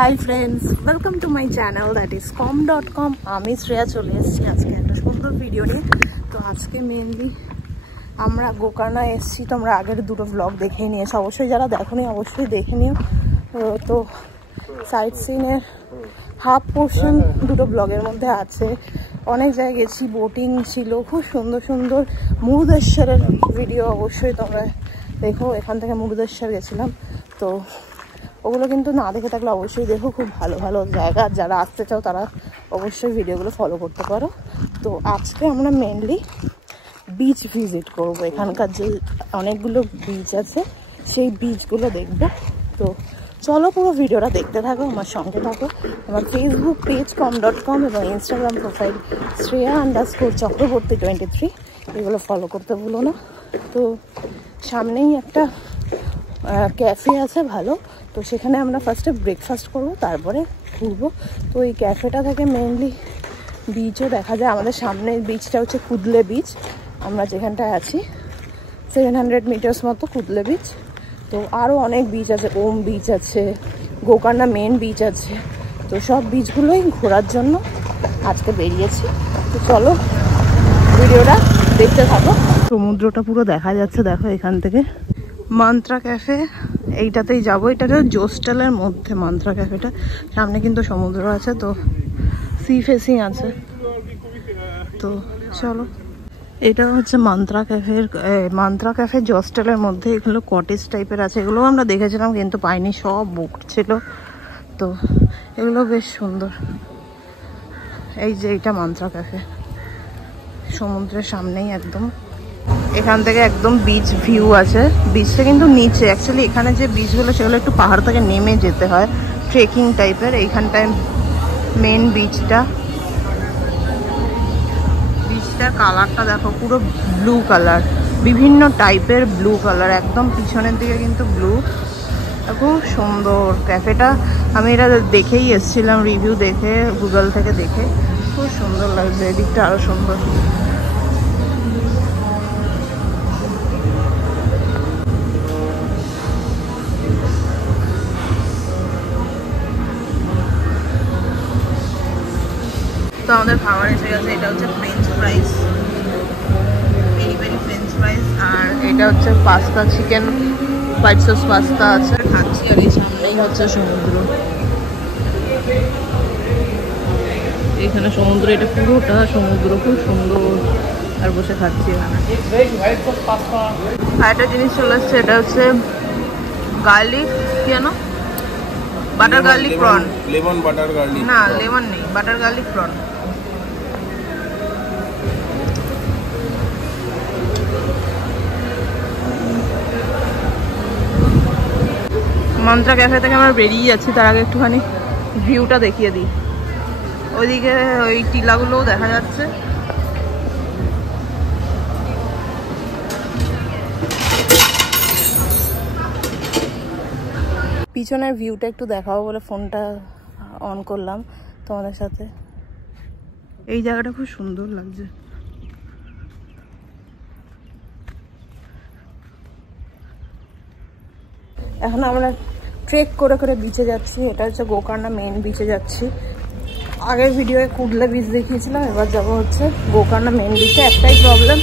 Hi friends, welcome to my channel that is com.com। আমি শ্রেয়া চলে এসেছি আজকে একটা সুন্দর ভিডিও নিয়ে। তো আজকে মেনলি আমরা গোকর্ণা এসেছি। তোমরা আগের দুটো ব্লগ দেখে নিয়েছো, অবশ্যই যারা দেখোনি অবশ্যই দেখে নিও। তো সাইট সিনের হাফ পোর্শন দুটো ব্লগের মধ্যে আছে। অনেক জায়গায় গেছি, বোটিং ছিল, খুব সুন্দর সুন্দর মুরুদেশ্বরের ভিডিও অবশ্যই তোমরা দেখো। এখান থেকে মুরুদেশ্বর গেছিলাম, তো ওগুলো কিন্তু না দেখে থাকলে অবশ্যই দেখো। খুব ভালো ভালো জায়গা, যারা আসতে চাও তারা অবশ্যই ভিডিওগুলো ফলো করতে পারো। তো আজকে আমরা মেনলি বিচ ভিজিট করব। এখানকার যে অনেকগুলো বিচ আছে সেই বিচগুলো দেখব। তো চলো পুরো ভিডিওটা দেখতে থাকো, আমার সঙ্গে থাকো। আমার ফেসবুক পেজ com.com এবং ইনস্টাগ্রাম প্রোফাইল Shreya_চক্রবর্তী23 এগুলো ফলো করতে ভুলো না। তো সামনেই একটা ক্যাফে আছে ভালো, তো সেখানে আমরা ফার্স্টে ব্রেকফাস্ট করব, তারপরে ঘুরবো। তো এই ক্যাফেটা থেকে মেনলি বিচও দেখা যায়। আমাদের সামনের বিচটা হচ্ছে কুদলে বিচ, আমরা যেখানটায় আছি 700 মিটার্স মতো কুদলে বিচ। তো আরও অনেক বিচ আছে, ওম বিচ আছে, গোকর্ণা মেন বিচ আছে। তো সব বিচগুলোই ঘোরার জন্য আজকে বেরিয়েছি। তো চলো ভিডিওটা দেখতে থাকো। সমুদ্রটা পুরো দেখা যাচ্ছে দেখো এখান থেকে। মান্ত্রা ক্যাফে এইটাতেই যাবো। এটা জোস্টেলের মধ্যে মান্ত্রা ক্যাফেটা, সামনে কিন্তু সমুদ্র আছে, তো সি ফেসিং আছে। তো চলো, এটা হচ্ছে মান্ত্রা ক্যাফে জোস্টেলের মধ্যে। এগুলো কটেজ টাইপের আছে, এগুলো আমরা দেখেছিলাম কিন্তু পাইনি, সব বুক ছিল। তো এগুলো বেশ সুন্দর। এই যে এইটা মান্ত্রা ক্যাফে, সমুদ্রের সামনেই একদম। এখান থেকে একদম বিচ ভিউ আছে। বিচটা কিন্তু নিচে, অ্যাকচুয়ালি এখানে যে বিচগুলো সেগুলো একটু পাহাড় থেকে নেমে যেতে হয়, ট্রেকিং টাইপের। এইখানটায় মেন বিচটার কালারটা দেখো, পুরো ব্লু কালার, বিভিন্ন টাইপের ব্লু কালার। একদম পিছনের দিকে কিন্তু ব্লু, খুব সুন্দর ক্যাফেটা। আমি এটা দেখেই এসেছিলাম, রিভিউ দেখে, গুগল থেকে দেখে, খুব সুন্দর লাগছে। এদিকটা আরও সুন্দর। তো আমাদের খাবার এসে গেছে। এটা হচ্ছে french fries, peri peri french fries. আর এটা হচ্ছে pasta, chicken white sauce pasta আছে, খাচ্ছি। আর এই সামনেই হচ্ছে সমুদ্র, এখানে সমুদ্র, এটা পুরোটা সমুদ্র, খুব সুন্দর। আর বসে খাচ্ছি এখানে। আর একটা জিনিস চলে আসছে, এটা হচ্ছে গার্লিক, কি জানো, butter garlic prawn. Lemon butter garlic, না লেমন নেই, butter garlic prawn. Mantra cafe থেকে আমরা বেরিয়ে যাচ্ছি, তার আগে একটুখানি ভিউটা দেখিয়ে দিই। ওইদিকে ওই টিলাগুলোও দেখা যাচ্ছে। পিছনের ভিউটা একটু দেখাবো বলে ফোনটা অন করলাম তোমাদের সাথে। এই জায়গাটা খুব সুন্দর লাগছে। এখন আমরা ট্রেক করে করে বিচে যাচ্ছি। এটা হচ্ছে গোকর্ণা মেন বিচে যাচ্ছি। আগের ভিডিওয়ে কুদলে বিচ দেখিয়েছিলাম, এবার যাবো হচ্ছে গোকর্ণা মেন বিচে। একটাই প্রবলেম,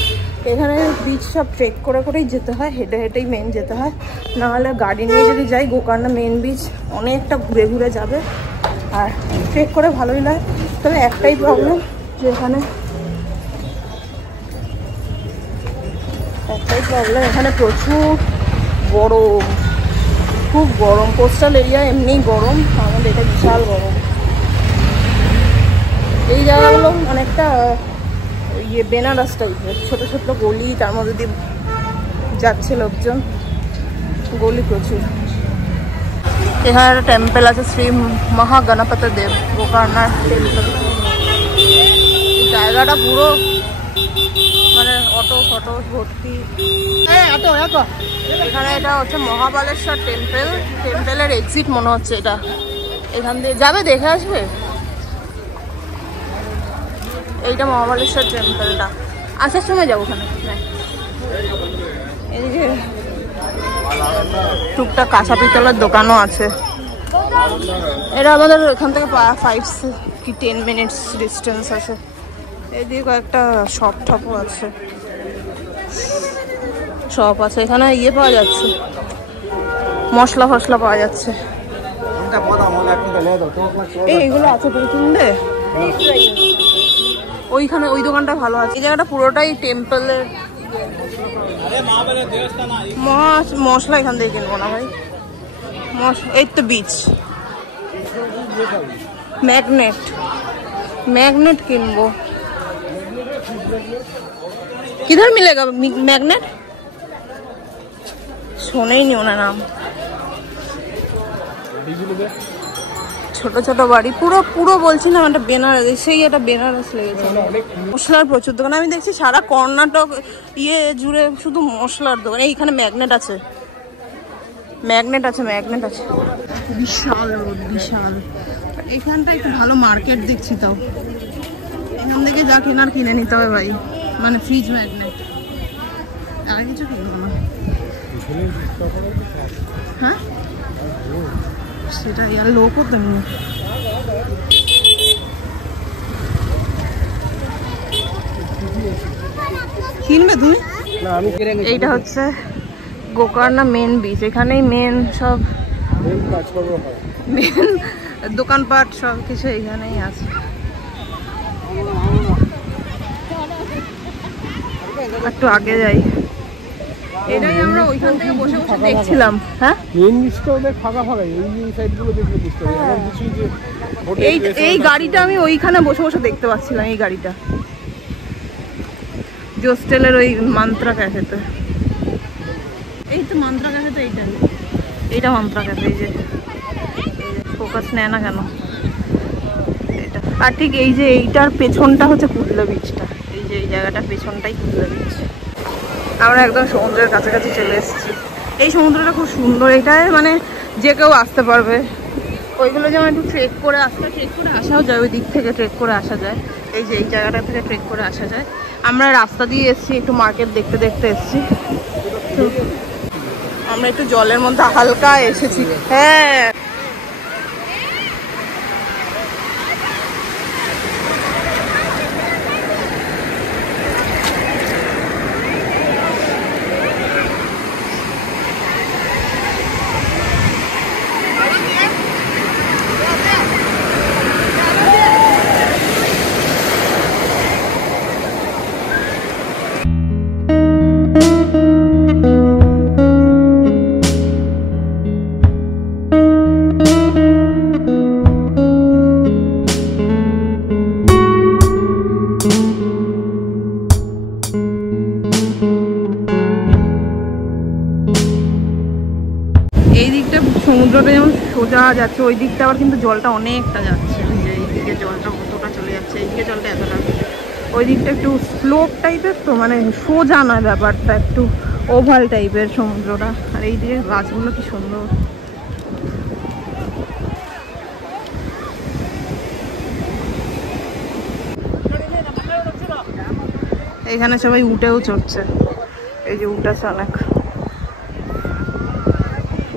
এখানে বিচ সব ট্রেক করে করেই যেতে হয়, হেঁটে হেঁটেই মেন যেতে হয়। নাহলে গাড়ি নিয়ে যদি যাই গোকর্ণা মেন বিচ অনেকটা ঘুরে ঘুরে যাবে, আর ট্রেক করে ভালোই লাগে। তবে একটাই প্রবলেম যে এখানে প্রচুর গরম, খুব গরম। কোস্টাল এরিয়া এমনি গরম, আমাদের এটা বিশাল গরম। এই জায়গাগুলো অনেকটা বেনারস টাইপের, ছোটো ছোটো গলি, তার মধ্যে দিয়ে যাচ্ছে লোকজন, গলি প্রচুর। এখানে একটা টেম্পল আছে, শ্রী মহাগণপতি দেব, গোকর্ণার টেম্পল। জায়গাটা পুরো মানে অটো ফটো ভর্তি। এখানে এটা হচ্ছে মহাবালেশ্বর টেম্পল, টেম্পলের এক্সিট মনে হচ্ছে এটা। এখান দিয়ে যাবে, দেখে আসবে। এইটা মহাবালেশ্বর টেম্পলটা, আসার সময় যাবো ওখানে। এদিকে টুকটাক কাঁসা পিতলের দোকানও আছে। এটা আমাদের এখান থেকে 5 কি 10 মিনিটস ডিস্টেন্স আছে। এদিকে কয়েকটা শপ টপও আছে, শপ আছে। এখানে ইয়ে পাওয়া যাচ্ছে, মশলা ফসলা পাওয়া যাচ্ছে। এইগুলো আছে তুমি কিনবে? ওইখানে ওই দোকানটা ভালো আছে। এই জায়গাটা পুরোটাই টেম্পলের। মশলা এখান থেকে কিনবো না ভাই। এই তো বিচ ম্যাগনেট, ম্যাগনেট কিনবো। কিধর মিলেগা ম্যাগনেট? শোনেই নি ওনার নাম। ছোট ছোট বাড়ি, পুরো পুরো বলছি না একটা বেনারস, সেই একটা বেনারস লেগেছে। মশলার প্রচুর দোকান আমি দেখছি, সারা কর্ণাটক ইয়ে জুড়ে শুধু মশলার দোকান। এইখানে ম্যাগনেট আছে, ম্যাগনেট আছে, ম্যাগনেট আছে। বিশাল রোড, বিশাল। এখানটা একটু ভালো মার্কেট দেখছি, তাও এখান থেকে যা কেনার কিনে নিতে হবে ভাই। মানে ফ্রিজ ম্যাগনেট, আর কিছু কিনবো না। হ্যাঁ সেটা ইয়ার লোকও তেমনি। কিনবে তুমি? এইটা হচ্ছে গোকর্ণা মেন বিচ। এখানেই মেন সব মেন দোকানপাট সব কিছু এখানেই আছে। একটু আগে যাই। এটাই আমরা ওইখান থেকে বসে বসে দেখছিলাম। হ্যাঁ মেন বিচটা ওদের ফাঁকা ফাঁকা, এই সাইডগুলো দেখলে বুঝতে পারি। এমন কিছু যে এই গাড়িটা আমি ওইখানে বসে বসে দেখতে পাচ্ছিলাম। এই গাড়িটা জোস্টেলের ওই মান্ত্রা ক্যাফেতে। এই তো মান্ত্রা ক্যাফে, তো এইটা মান্ত্রা ক্যাফে। এই যে ফোকাস নেয় না কেন এটা। আর ঠিক এই যে এইটার পেছনটা হচ্ছে কুদলা বিচটা। এই যে এই জায়গাটার পেছনটাই কুদলা বিচ। আমরা একদম সমুদ্রের কাছাকাছি চলে এসেছি। এই সমুদ্রটা খুব সুন্দর, এটাই মানে যে কেউ আসতে পারবে। ওইগুলো যেমন একটু ট্রেক করে আসাও যায়, ওই দিক থেকে ট্রেক করে আসা যায়। এই যে এই জায়গাটা থেকে ট্রেক করে আসা যায়। আমরা রাস্তা দিয়ে এসেছি, একটু মার্কেট দেখতে দেখতে এসেছি। তো আমরা একটু জলের মধ্যে হালকা এসেছি। হ্যাঁ সমুদ্রটা যেমন সোজা যাচ্ছে, ওই দিকটা আবার কিন্তু জলটা অনেকটা যাচ্ছে। এইদিকে জলটা অতটা চলে যাচ্ছে, এইদিকে জলটা এতটা। ওই দিকটা একটু স্লোপ টাইপের, তো মানে সোজা নয় ব্যাপারটা, একটু ওভাল টাইপের সমুদ্রটা। আর এই দিকে গাছগুলো কি সুন্দর। এখানে সবাই উঠেও চড়ছে। এই যে উঠেছে অনেক,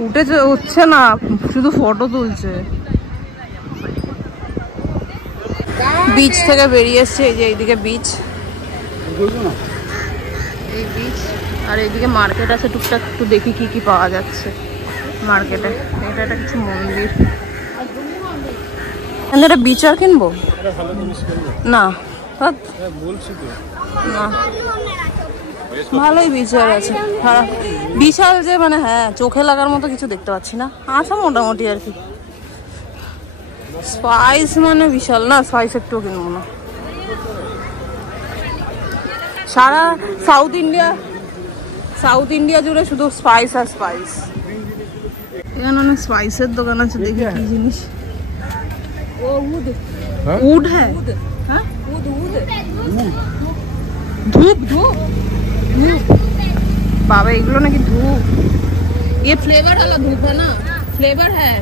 উঠে হচ্ছে না, শুধু ফটো তুলছে। বিচ থেকে বেরিয়ে এসছে। এই যে এইদিকে বিচ, এই বিচ। আর এইদিকে মার্কেট আছে টুকটাক, একটু দেখি কি কি পাওয়া যাচ্ছে মার্কেটে। এটা একটা কিছু মন্দির। একটা বিচ আর কিনবো না, না ভালোই বিচার আছে। বিশাল যে মানে হ্যাঁ চোখে লাগার মতো কিছু দেখতে পাচ্ছি না। আচ্ছা মোটামুটি আর কি। স্পাইস মানে বিশাল না, স্পাইস একটু কিনবো না। সারা সাউথ ইন্ডিয়া জুড়ে শুধু স্পাইস আর স্পাইস। এখানে অনেক স্পাইসের দোকান আছে। দেখি কি জিনিস। উড হ্যাঁ, ধূপ ধূপ बाबा एगुलो ना कि धूप, ये फ्लेवर वाला धूप है ना, फ्लेवर है।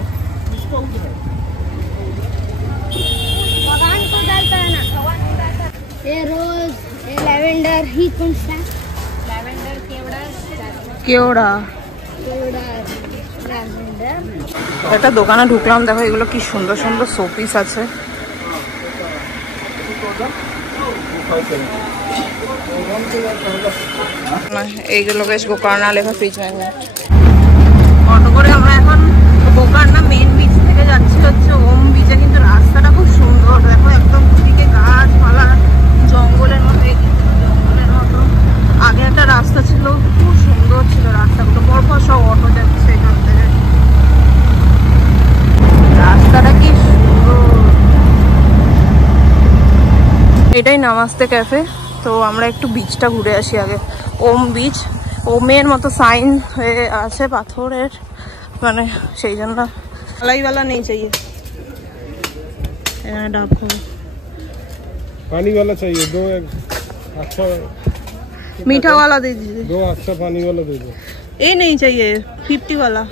को डालता है ना, ये रोज, ये लैवेंडर ही कौन सा? लैवेंडर केवड़ा, केवड़ा একটা দোকানে ঢুকলাম, দেখো এগুলো কি সুন্দর সুন্দর শোপিস আছে। এইগুলো বেশ গোকর্ণা লেখা ফ্রিজ ম্যাগনেট। অটো করে আমরা এখন গোকর্ণা মেন বিচ থেকে যাচ্ছি হচ্ছে ওম বিচে। কিন্তু রাস্তাটা খুব সুন্দর, দেখো একদম দিকে গাছপালা, জঙ্গলের মতো, জঙ্গলের মতো। আগে একটা রাস্তা ছিল, খুব সুন্দর ছিল রাস্তাগুলো, পরপর সব অটো যাচ্ছে এখান থেকে। রাস্তাটা কি সুন্দর। এটাই নামাস্তে ক্যাফে। তো আমরা একটু বিচটা ঘুরে আসি আগে। ওম বিচ, ওমের মতো সাইন হয়ে আছে পাথরের, মানে সেই জন্য মালাইওয়ালা নেই চাইয়ে, ডাব पानी वाला चाहिए, दो एक अच्छा मीठा वाला दे दीजिए, दो अच्छा पानी वाला दे दो। ये नहीं चाहिए 50 वाला।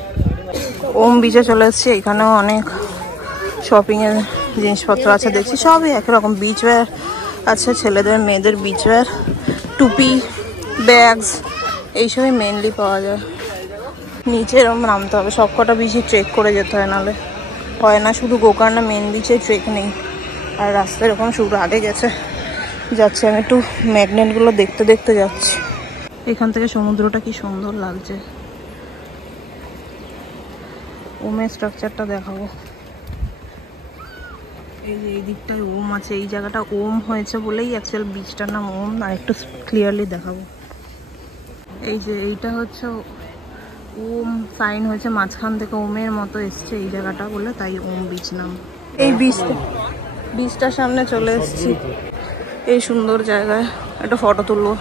ওম বিচে চলে এসেছি, এখানেও অনেক শপিং এর জিনিসপত্র আছে, দেখছি সবই একরকম। বিচ ওয়্যার আছে, ছেলেদের মেয়েদের বিচ ওয়্যার, টুপি, ব্যাগস, এইসবই মেনলি পাওয়া যায়। নিচে এরকম নামতে হবে, সবকটা বিচই ট্রেক করে যেতে হয়, নাহলে হয় না। শুধু গোকর্ণা মেন বিচে ট্রেক নেই, আর রাস্তা এরকম শুরু আগে গেছে। যাচ্ছি আমি একটু ম্যাগনেটগুলো দেখতে দেখতে যাচ্ছি। এখান থেকে সমুদ্রটা কি সুন্দর লাগছে। ওমের স্ট্রাকচারটা দেখাবো। এই যে এই দিকটায় ওম আছে, এই জায়গাটা ওম হয়েছে বলেই অ্যাকচুয়াল বিচটার নাম ওম। আর একটু ক্লিয়ারলি দেখাবো। এই যে এইটা হচ্ছে ওম সাইন হয়েছে, মাঝখান থেকে ওমের মতো এসছে এই জায়গাটা বলে, তাই ওম বিচ নাম। এই বিচটার সামনে চলে এসেছি, এই সুন্দর জায়গায় একটা ফটো তুলবো।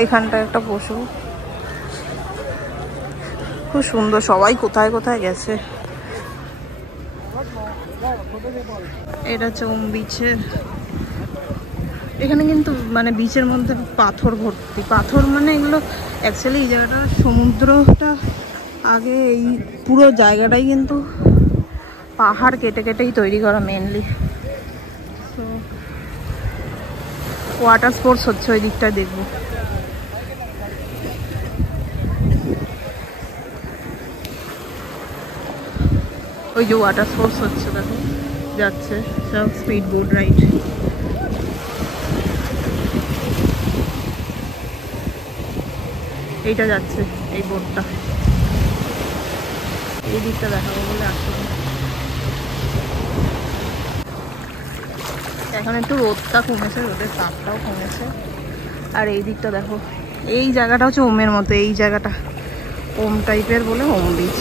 এইখানটা একটা পশু, খুব সুন্দর। সবাই কোথায় কোথায় গেছে। এটা হচ্ছে ওম বিচের। এখানে কিন্তু মানে বিচের মধ্যে পাথর ভর্তি, পাথর মানে এগুলো অ্যাকচুয়ালি এই জায়গাটা সমুদ্রটা আগে এই পুরো জায়গাটাই কিন্তু পাহাড় কেটে কেটেই তৈরি করা মেনলি। তো ওয়াটার স্পোর্টস হচ্ছে ওই দিকটা, দেখবো। ওই যে ওয়াটার স্পোর্টস হচ্ছে, দেখো যাচ্ছে সব স্পিড বোট রাইড। এইটা যাচ্ছে এই বোটটা, এই দিকটা দেখাবো বলে আসলে। এখন একটু রোদটা কমেছে, রোদের তাপটাও কমেছে। আর এই দিকটা দেখো, এই জায়গাটা হচ্ছে ওমের মতো, এই জায়গাটা ওম টাইপের বলে ওম বিচ।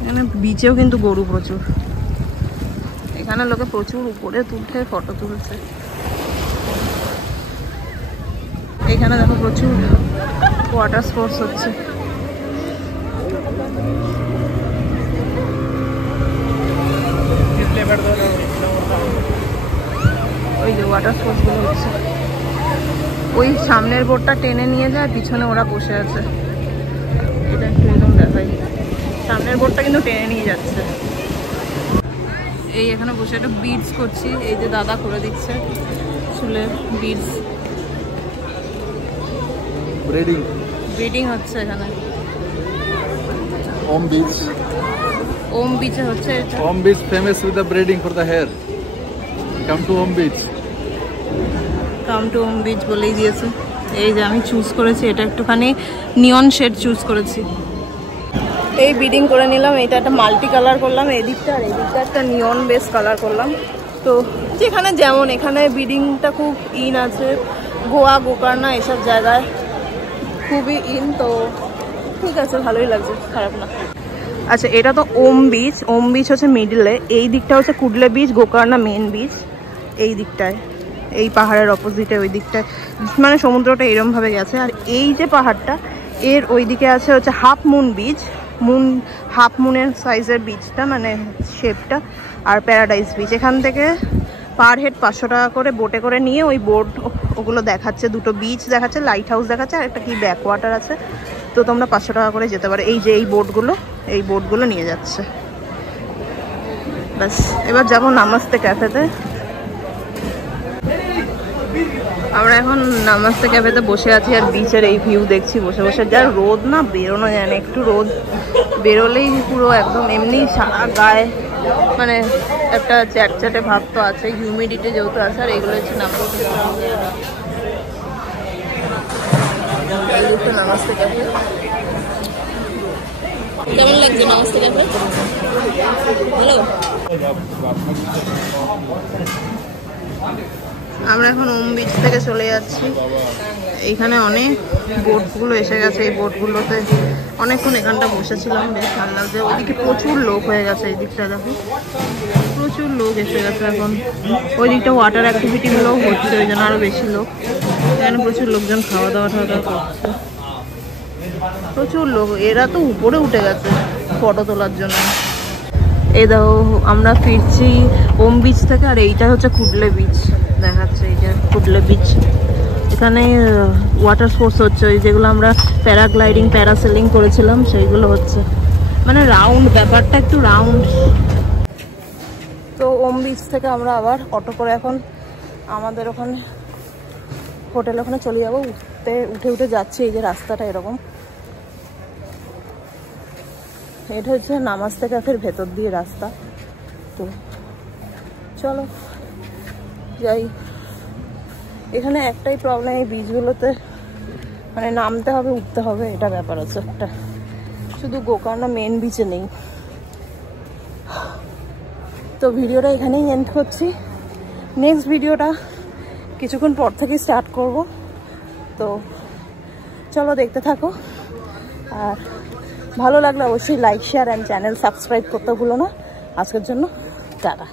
এখানে বিচেও কিন্তু গরু প্রচুর, এখানে লোকে প্রচুর উপরে তুলছে, ফটো তুলছে। এখানে দেখো প্রচুর ওয়াটার স্পোর্টস হচ্ছে। ওই যে ওয়াটার স্পোর্টস গুলো হচ্ছে, ওই সামনের বোটটা টেনে নিয়ে যায়, পিছনে ওরা বসে আছে। এটা একটু এরকম দেখাই, সামনের বোটটা কিন্তু টেনে নিয়ে যাচ্ছে। এই এখানে বসে একটা বিডস করছি, এই যে দাদা করে দিচ্ছে চুলের বিডস। ব্রিডিং হচ্ছে এখানে Om Beach. ওম বিচে হচ্ছে এটা। Om Beach famous with the breeding for the hair. Come to Om Beach. Come to Om beach বলেই দিয়েছে। এই যে আমি চুজ করেছি, এটা একটুখানি নিয়ন শেড চুজ করেছি। এই বিডিং করে নিলাম, এটা একটা মাল্টি কালার করলাম এই দিকটা, আর এই দিকটা একটা নিয়ন বেস কালার করলাম। তো যেখানে যেমন, এখানে বিডিংটা খুব ইন আছে, গোয়া গোকর্ণা এসব জায়গায় খুবই ইন। তো ঠিক আছে, ভালোই লাগছে, খারাপ না। আচ্ছা, এটা তো ওম বিচ। ওম বিচ হচ্ছে মিডলে, এই দিকটা হচ্ছে কুডলে বিচ, গোকর্ণা মেন বিচ এই দিকটায়, এই পাহাড়ের অপোজিটে ওই দিকটায়, মানে সমুদ্রটা এরমভাবে গেছে। আর এই যে পাহাড়টা, এর ওই দিকে আছে হচ্ছে হাফ মুন বিচ, হাফ মুনের সাইজের বিচটা, মানে শেপটা। আর প্যারাডাইস বিচ, এখান থেকে পার হেড 500 টাকা করে বোটে করে নিয়ে ওই বোট ওগুলো দেখাচ্ছে, দুটো বিচ দেখাচ্ছে, লাইট হাউস দেখাচ্ছে, আর একটা কি ব্যাক ওয়াটার আছে। তো তোমরা 500 টাকা করে যেতে পারো। এই যে এই বোটগুলো এই বোটগুলো নিয়ে যাচ্ছে। ব্যাস এবার যাবো নামাস্তে ক্যাফেতে। আমরা এখন নামাস্তে ক্যাফেতে বসে আছি আর বিচের এই ভিউ দেখছি বসে বসে। যা রোদ না, বেরোনো যায় না, একটু রোদ বেরোলেই পুরো একদম এমনি সারা গায়ে মানে একটা চ্যাটচ্যাটে ভাব তো আছে, হিউমিডিটি যেহেতু আছে। আর এগুলো হচ্ছে নামাস্তে ক্যাফে। কেমন লাগছে নামাস্তে ক্যাফে? হ্যালো, আমরা এখন ওম বিচ থেকে চলে যাচ্ছি। এইখানে অনেক বোটগুলো এসে গেছে, এই বোটগুলোতে অনেকক্ষণ এখানটা বসেছিলাম, বেশ ভালো লাগছে। ওইদিকে প্রচুর লোক হয়ে গেছে, এই দিকটা দেখো প্রচুর লোক এসে গেছে এখন। ওই দিকটা ওয়াটার অ্যাক্টিভিটিগুলোও হচ্ছে, ওই জন্য আরও বেশি লোক। এখানে প্রচুর লোকজন খাওয়া দাওয়া করছে, প্রচুর লোক। এরা তো উপরে উঠে গেছে ফটো তোলার জন্য। এই দেখো আমরা ফিরছি ওম বিচ থেকে, আর এইটা হচ্ছে কুডলে বিচ দেখাচ্ছে, এইটা কুডলে বিচ। এখানে ওয়াটার স্পোর্টস হচ্ছে, ওই যেগুলো আমরা প্যারাগ্লাইডিং প্যারাসেলিং করেছিলাম সেইগুলো হচ্ছে, মানে রাউন্ড ব্যাপারটা একটু রাউন্ড। তো ওম বিচ থেকে আমরা আবার অটো করে এখন আমাদের ওখানে হোটেল ওখানে চলে যাবো। উঠে উঠে যাচ্ছি, এই যে রাস্তাটা এরকম। এটা হচ্ছে নামাস্তে ক্যাফের ভেতর দিয়ে রাস্তা। তো চলো যাই। এখানে একটাই প্রবলেম, এই বিচগুলোতে মানে নামতে হবে উঠতে হবে, এটা ব্যাপার আছে একটা। শুধু গোকর্ণা মেন বিচে নেই। তো ভিডিওটা এখানেই এন্ড করছি। নেক্সট ভিডিওটা কিছুক্ষণ পর থেকে স্টার্ট করব। তো চলো দেখতে থাকো, আর ভালো লাগলে অবশ্যই like share and channel subscribe করতে ভুলো না। আজকের জন্য টাটা।